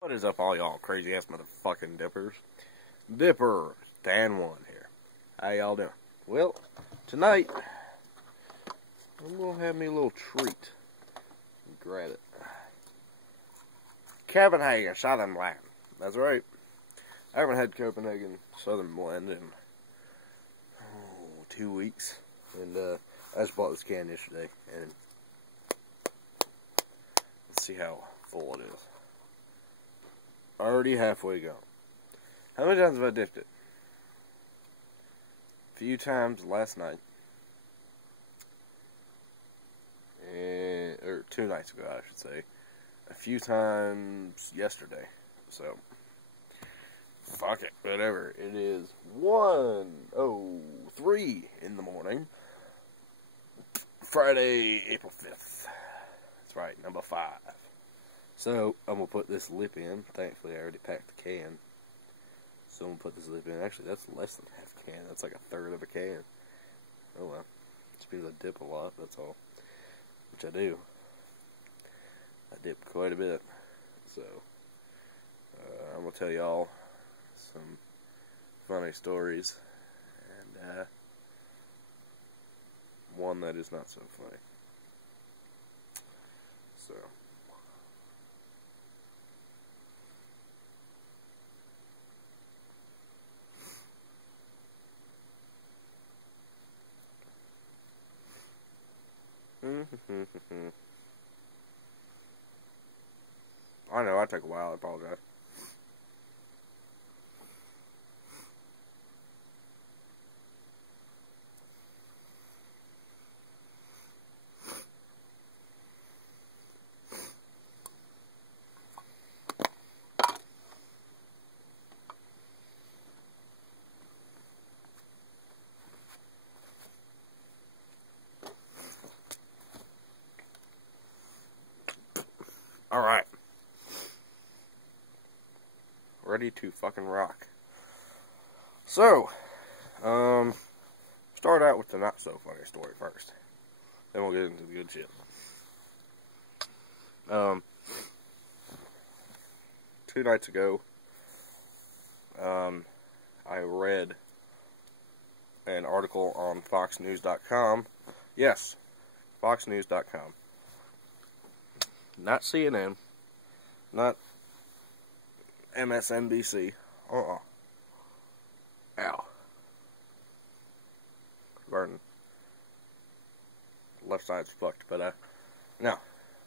What is up, all y'all crazy ass motherfucking dippers? Dipper Dan One here. How y'all doing? Well, tonight I'm gonna have me a little treat. Grab it. Copenhagen Southern Blend. That's right. I haven't had Copenhagen Southern Blend in 2 weeks, and I just bought this can yesterday, and let's see how full it is. Already halfway gone. How many times have I dipped it? A few times last night. Or 2 nights ago, I should say. A few times yesterday. So, fuck it. Whatever. It is 1:03 in the morning. Friday, April 5th. That's right, number 5. So, I'm going to put this lip in. Thankfully, I already packed the can. So, I'm going to put this lip in. Actually, that's less than half a can. That's like a third of a can. Oh, well. It's because I dip a lot, that's all. Which I do. I dip quite a bit. So, I'm going to tell y'all some funny stories. And, one that is not so funny. So... I know, I take a while, I apologize. Alright. Ready to fucking rock. So, start out with the not so funny story first. Then we'll get into the good shit. 2 nights ago, I read an article on FoxNews.com. Yes, FoxNews.com. Not CNN, not MSNBC. Ow. Burn. Left side's fucked, but no.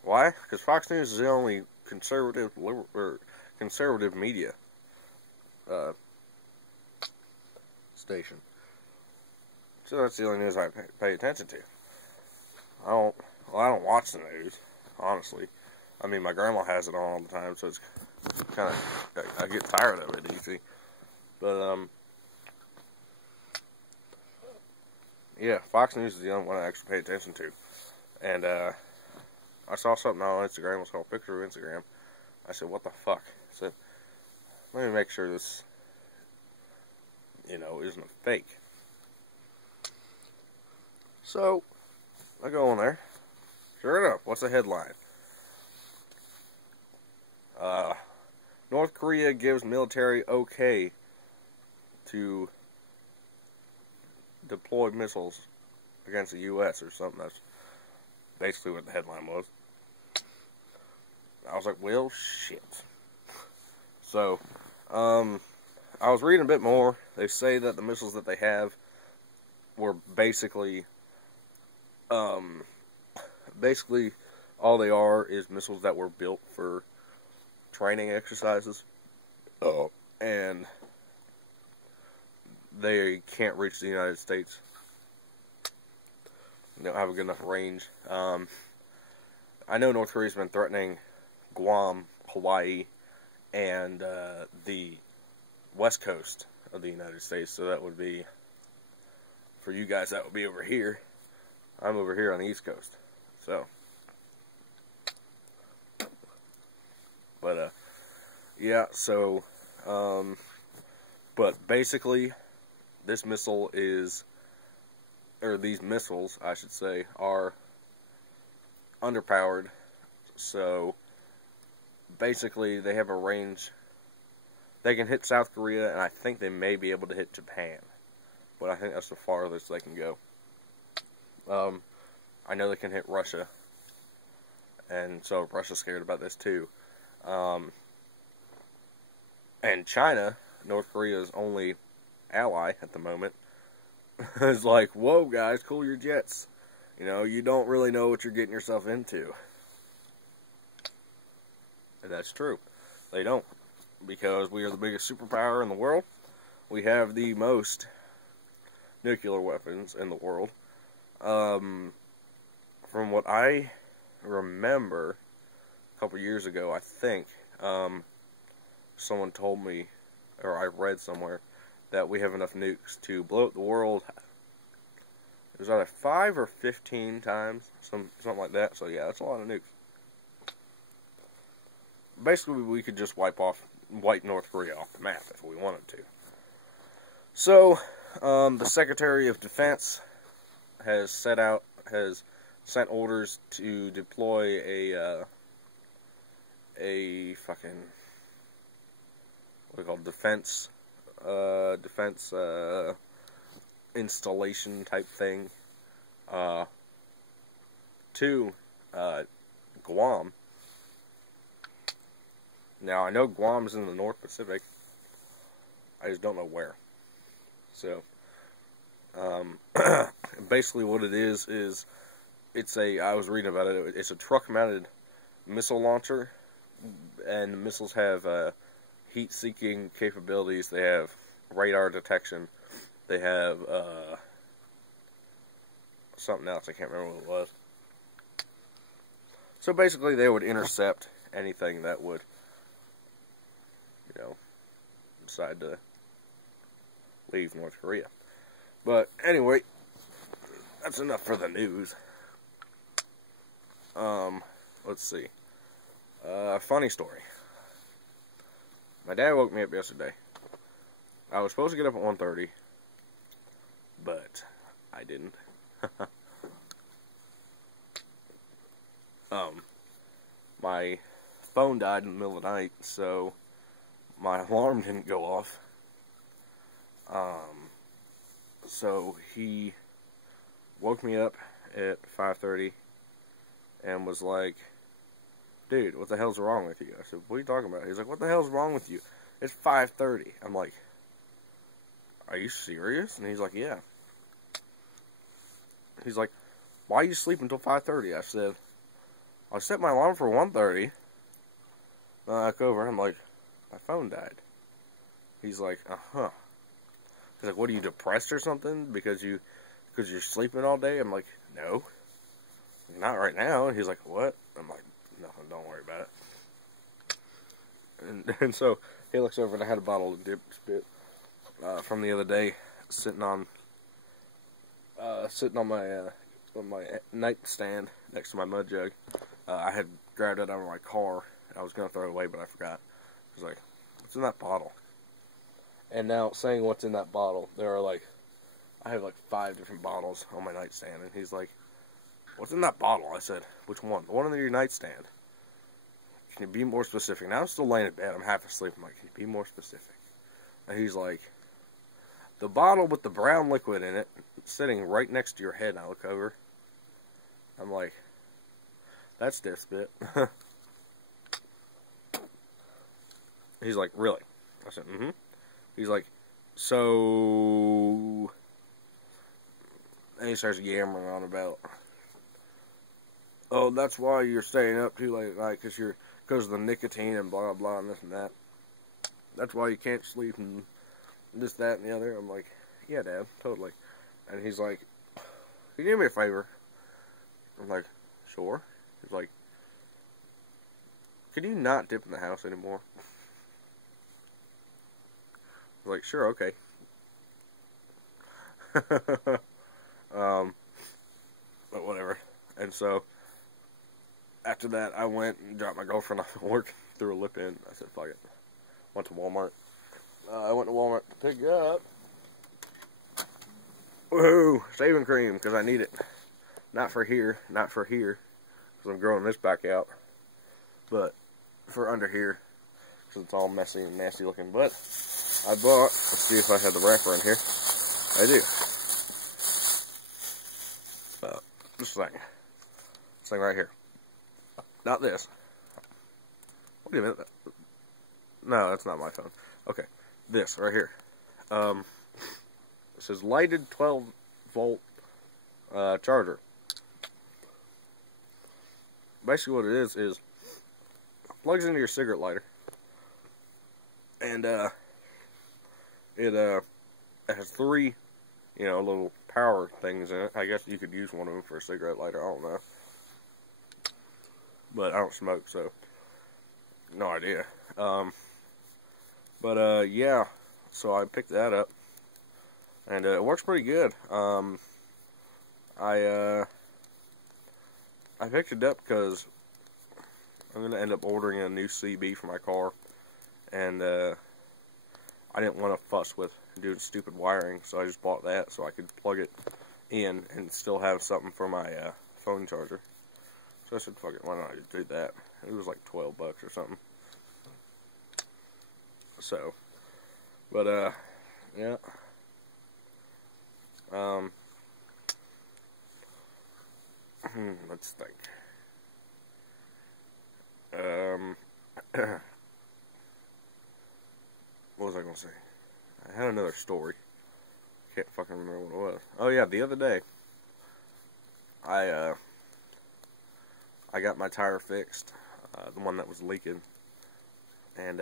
Why? Because Fox News is the only conservative media station. So that's the only news I pay attention to. I don't watch the news, honestly. I mean, my grandma has it on all the time, so it's kind of, I get tired of it easy. But, yeah, Fox News is the only one I actually pay attention to. And, I saw something on Instagram, it was called Picture of Instagram. I said, what the fuck? I said, let me make sure this, isn't fake. So, I go on there. Sure enough, what's the headline? North Korea gives military okay to deploy missiles against the U.S. or something. That's basically what the headline was. I was like, well, shit. So, I was reading a bit more. They say that the missiles that they have were basically all they are is missiles that were built for training exercises. And they can't reach the United States. They don't have a good enough range. I know North Korea's been threatening Guam, Hawaii, and the west coast of the United States. So that would be, for you guys, that would be over here. I'm over here on the East Coast. So, but, yeah, so, but basically, this missile is, or these missiles, I should say, are underpowered, so basically they have a range. They can hit South Korea, and I think they may be able to hit Japan. But I think that's the farthest they can go. I know they can hit Russia. And so Russia's scared about this too. And China, North Korea's only ally at the moment, is like, whoa guys, cool your jets. You know, you don't really know what you're getting yourself into. And that's true. They don't. Because we are the biggest superpower in the world. We have the most nuclear weapons in the world. From what I remember, a couple years ago, I think, someone told me, or I read somewhere, that we have enough nukes to blow up the world. It was either 5 or 15 times, something like that. So yeah, that's a lot of nukes. Basically, we could just wipe North Korea off the map if we wanted to. So, the Secretary of Defense has sent orders to deploy a fucking, what do you call it, defense installation type thing, to Guam. Now, I know Guam's in the North Pacific. I just don't know where. So, basically what it is it's I was reading about it, it's a truck-mounted missile launcher, and the missiles have heat-seeking capabilities. They have radar detection. They have something else, I can't remember what it was. So basically they would intercept anything that would, you know, decide to leave North Korea. But anyway, that's enough for the news. Let's see. Funny story. My dad woke me up yesterday. I was supposed to get up at 1:30, but I didn't. My phone died in the middle of the night, so my alarm didn't go off. So he woke me up at 5:30 and was like, dude, what the hell's wrong with you? I said, what are you talking about? He's like, what the hell's wrong with you? It's 5:30. I'm like, are you serious? And he's like, yeah. He's like, why are you sleeping until 5:30? I said, I set my alarm for 1:30. I look over and I'm like, my phone died. He's like, uh-huh. He's like, what, are you depressed or something because you're sleeping all day? I'm like, no, not right now. And he's like, what? I'm like, nothing, don't worry about it. And so he looks over and I had a bottle of dip spit from the other day sitting on my nightstand next to my mud jug. I had grabbed it out of my car. I was going to throw it away, but I forgot. I was like, what's in that bottle? And now, saying what's in that bottle, I have like 5 different bottles on my nightstand. And he's like, what's in that bottle? I said, which one? The one on your nightstand. Can you be more specific? Now I'm still laying in bed. I'm half asleep. I'm like, can you be more specific? And he's like, the bottle with the brown liquid in it, sitting right next to your head. And I look over. I'm like, that's dip spit. He's like, really? I said, mm-hmm. He's like, so... And he starts yammering on about, oh, that's why you're staying up too late at night, because of the nicotine and blah, blah, and this and that. That's why you can't sleep and this, that, and the other. I'm like, yeah, Dad, totally. And he's like, can you do me a favor? I'm like, sure. He's like, can you not dip in the house anymore? I was like, sure, okay. But whatever. And so, after that, I went and dropped my girlfriend off at work, threw a lip in. I said, fuck it. Went to Walmart. I went to Walmart to pick up, woohoo, shaving cream, because I need it. Not for here, because I'm growing this back out. But for under here, because it's all messy and nasty looking. But I bought, let's see if I have the wrapper in here. I do. This thing right here. Not this. Wait a minute. No, that's not my phone. Okay, this right here. It says lighted 12-volt charger. Basically, what it is plugs into your cigarette lighter, and it has 3, little power things in it. I guess you could use one of them for a cigarette lighter. I don't know, but I don't smoke, so no idea. Yeah, so I picked that up, and it works pretty good. I picked it up because I'm going to end up ordering a new CB for my car, and I didn't want to fuss with doing stupid wiring, so I just bought that so I could plug it in and still have something for my phone charger. So I said, fuck it, why don't I just do that? It was like $12 or something. So, but yeah. Let's think. What was I gonna say? I had another story. Can't fucking remember what it was. Oh yeah, the other day, I got my tire fixed, the one that was leaking, and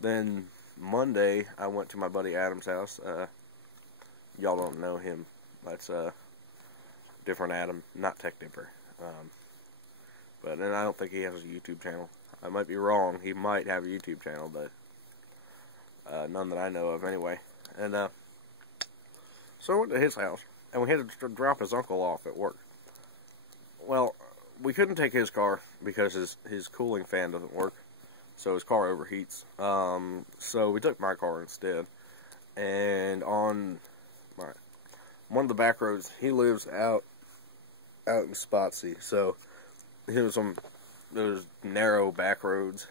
then Monday I went to my buddy Adam's house. Y'all don't know him. That's different Adam, not Tech Dipper. But then I don't think he has a YouTube channel. I might be wrong. He might have a YouTube channel, but none that I know of anyway. And so I went to his house, and we had to drop his uncle off at work. Well, we couldn't take his car because his cooling fan doesn't work, so his car overheats. So we took my car instead. And on one of the back roads, he lives out in Spotsy, so he was on those narrow back roads,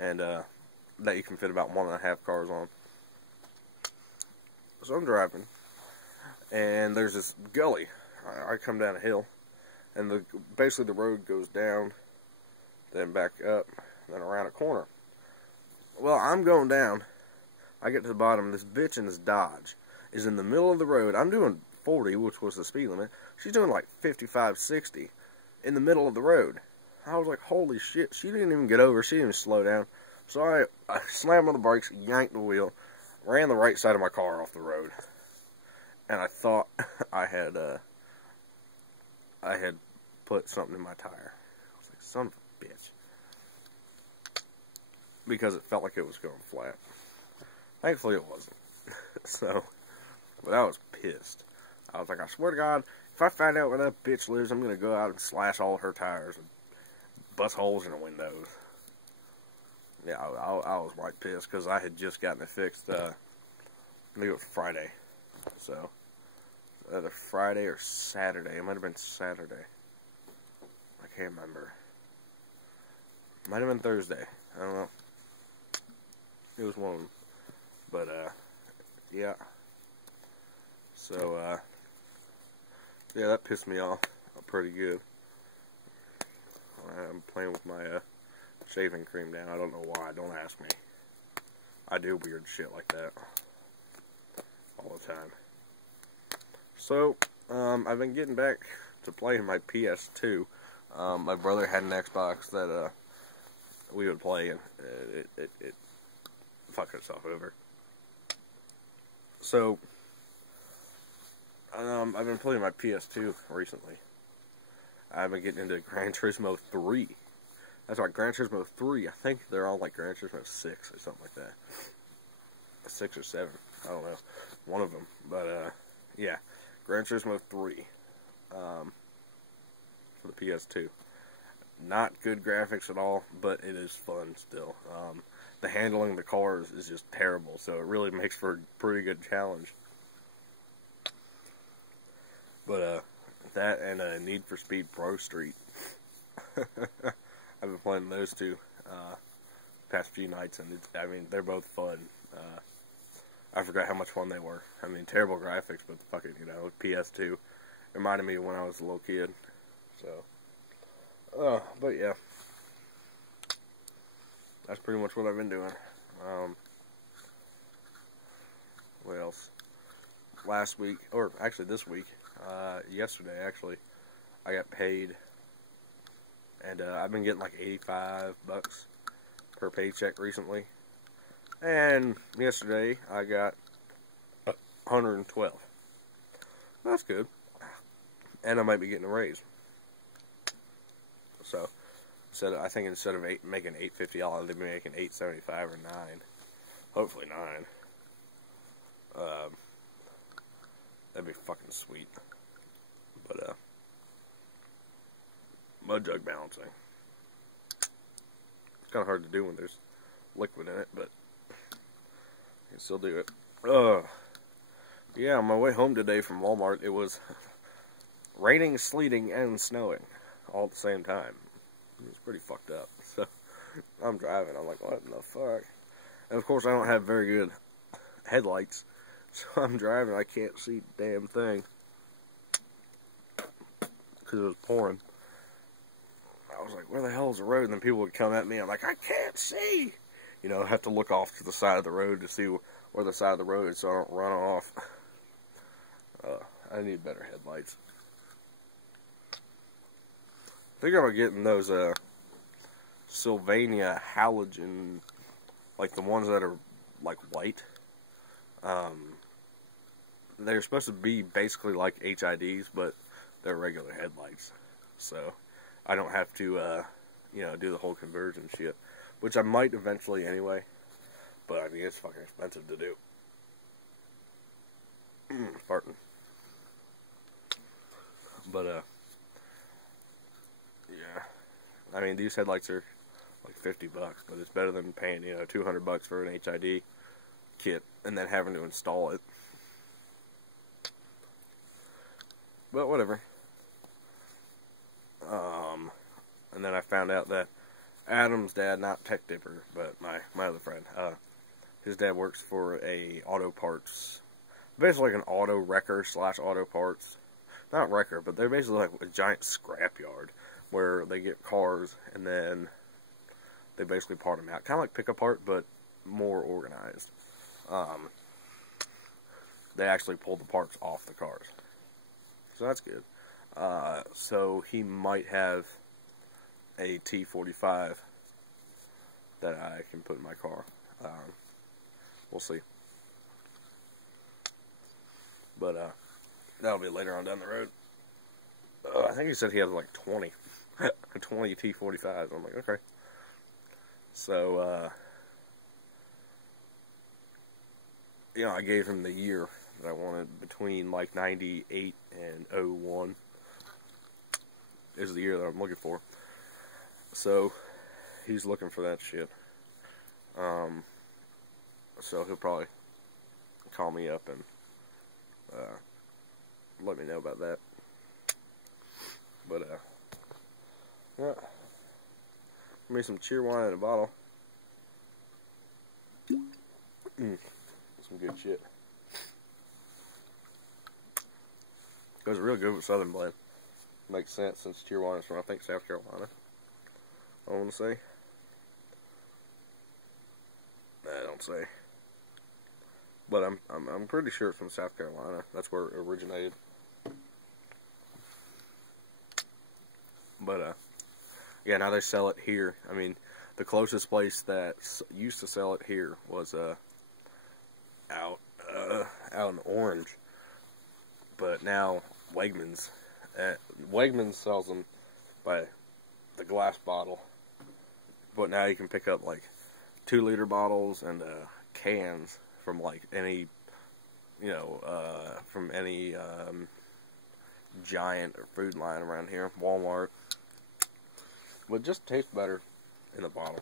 and that you can fit about 1.5 cars on. So I'm driving, and there's this gully. I come down a hill, and basically the road goes down, then back up, then around a corner. Well, I'm going down. I get to the bottom. This bitch in this Dodge is in the middle of the road. I'm doing 40, which was the speed limit. She's doing like 55, 60 in the middle of the road. I was like, holy shit. She didn't even get over. She didn't even slow down. So I slammed on the brakes, yanked the wheel, ran the right side of my car off the road. And I thought I had put something in my tire. I was like, son of a bitch. Because it felt like it was going flat. Thankfully it wasn't. So, but I was pissed. I was like, I swear to God, if I find out where that bitch lives, I'm going to go out and slash all of her tires and bust holes in the windows. Yeah, I was quite pissed because I had just gotten it fixed, I think it was Friday. So, either Friday or Saturday. It might have been Saturday. I can't remember. Might have been Thursday. I don't know. It was one of them. But, yeah. So, yeah, that pissed me off pretty good. I'm playing with my shaving cream now. I don't know why. Don't ask me. I do weird shit like that all the time. So, I've been getting back to playing my PS2. My brother had an Xbox that we would play, and it fucked itself over. So, I've been playing my PS2 recently. I've been getting into Gran Turismo 3. That's right, Gran Turismo 3. I think they're all like Gran Turismo 6 or something like that. 6 or 7. I don't know. One of them. But, yeah. Gran Turismo 3. For the PS2. Not good graphics at all, but it is fun still. The handling of the cars is just terrible, so it really makes for a pretty good challenge. But, that and Need for Speed Pro Street I've been playing those two past few nights, and I mean, they're both fun. I forgot how much fun they were. I mean, terrible graphics, but fucking, PS2 reminded me of when I was a little kid. So, but yeah, that's pretty much what I've been doing. What else? Last week, or actually this week, yesterday actually, I got paid, and I've been getting like $85 per paycheck recently, and yesterday I got 112. That's good, and I might be getting a raise. So, I think instead of making $850, I'll be making $875 or $9. Hopefully $9. That'd be fucking sweet. But mud jug balancing. It's kind of hard to do when there's liquid in it, but you can still do it. Yeah, on my way home today from Walmart, it was raining, sleeting, and snowing all at the same time. It was pretty fucked up. So I'm driving. I'm like, what in the fuck? And of course, I don't have very good headlights, so I'm driving. I can't see the damn thing because it was pouring. I was like, where the hell is the road? And then people would come at me. I'm like, I can't see. I have to look off to the side of the road to see where the side of the road is so I don't run off. I need better headlights. I think I'm getting those Sylvania halogen, like the ones that are like white. They're supposed to be basically like HIDs, but they're regular headlights. So I don't have to, do the whole conversion shit, which I might eventually anyway. But I mean, it's fucking expensive to do. Pardon. But yeah. I mean, these headlights are like $50, but it's better than paying $200 for an HID kit and then having to install it. But whatever. And then I found out that Adam's dad, not Tech Dipper, but my other friend, his dad works for a auto parts, basically like an auto wrecker / auto parts. Not wrecker, but they're basically like a giant scrapyard where they get cars and then they basically part them out. Kind of like pick apart, but more organized. They actually pull the parts off the cars. So that's good. So he might have a T45 that I can put in my car. We'll see. But that'll be later on down the road. I think he said he has like 20. 20 T45s. I'm like, okay. So, I gave him the year that I wanted between like 98 and 01 is the year that I'm looking for. So, he's looking for that shit. So he'll probably call me up and let me know about that. But, yeah. Give me some cheer wine in a bottle. Some good shit. Goes real good with Southern Blend. Makes sense since cheer wine is from, I think, South Carolina. I want to say. I don't say. But I'm pretty sure it's from South Carolina. That's where it originated. But yeah, now they sell it here. I mean, the closest place that used to sell it here was out in Orange. But now Wegmans sells them by the glass bottle. But now you can pick up like 2-liter bottles and cans from like any, from any giant food line around here, Walmart. But it just tastes better in the bottle.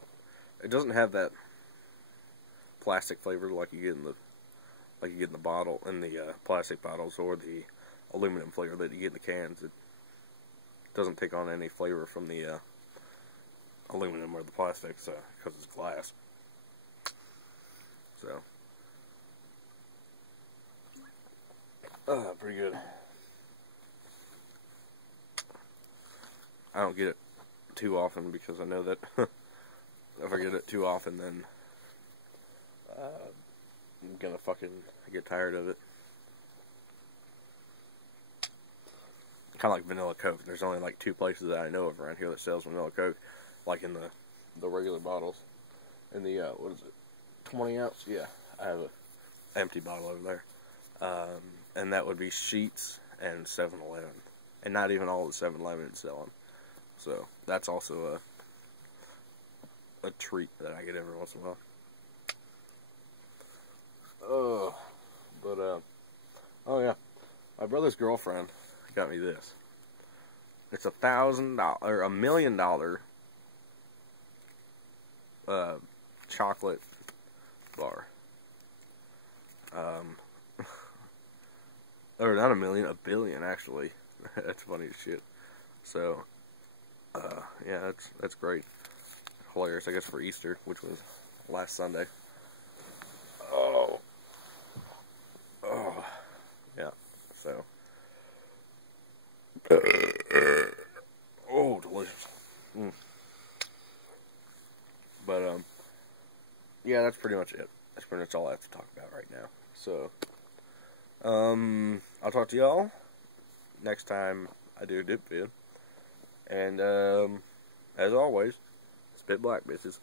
It doesn't have that plastic flavor like you get in the bottle, in the plastic bottles, or the aluminum flavor that you get in the cans. doesn't take on any flavor from the aluminum or the plastic, so because it's glass. So, pretty good. I don't get it too often because I know that if I get it too often, then I'm gonna fucking get tired of it. Kind of like vanilla Coke. There's only like 2 places that I know of around here that sells vanilla Coke, like in the regular bottles. In the what is it, 20 ounce? Yeah, I have a empty bottle over there, and that would be Sheetz and 7-Eleven, and not even all the 7-Eleven sell them. So that's also a treat that I get every once in a while. Oh yeah, my brother's girlfriend got me this. It's $1,000 or $1 million chocolate bar. Or not $1 million, $1 billion actually. That's funny as shit. So, yeah, that's great. Hilarious, I guess, for Easter, which was last Sunday. Oh, yeah. So, oh, delicious. But yeah, that's pretty much it. That's pretty much all I have to talk about right now. So, I'll talk to y'all next time I do a dip vid. And as always, spit black, bitches.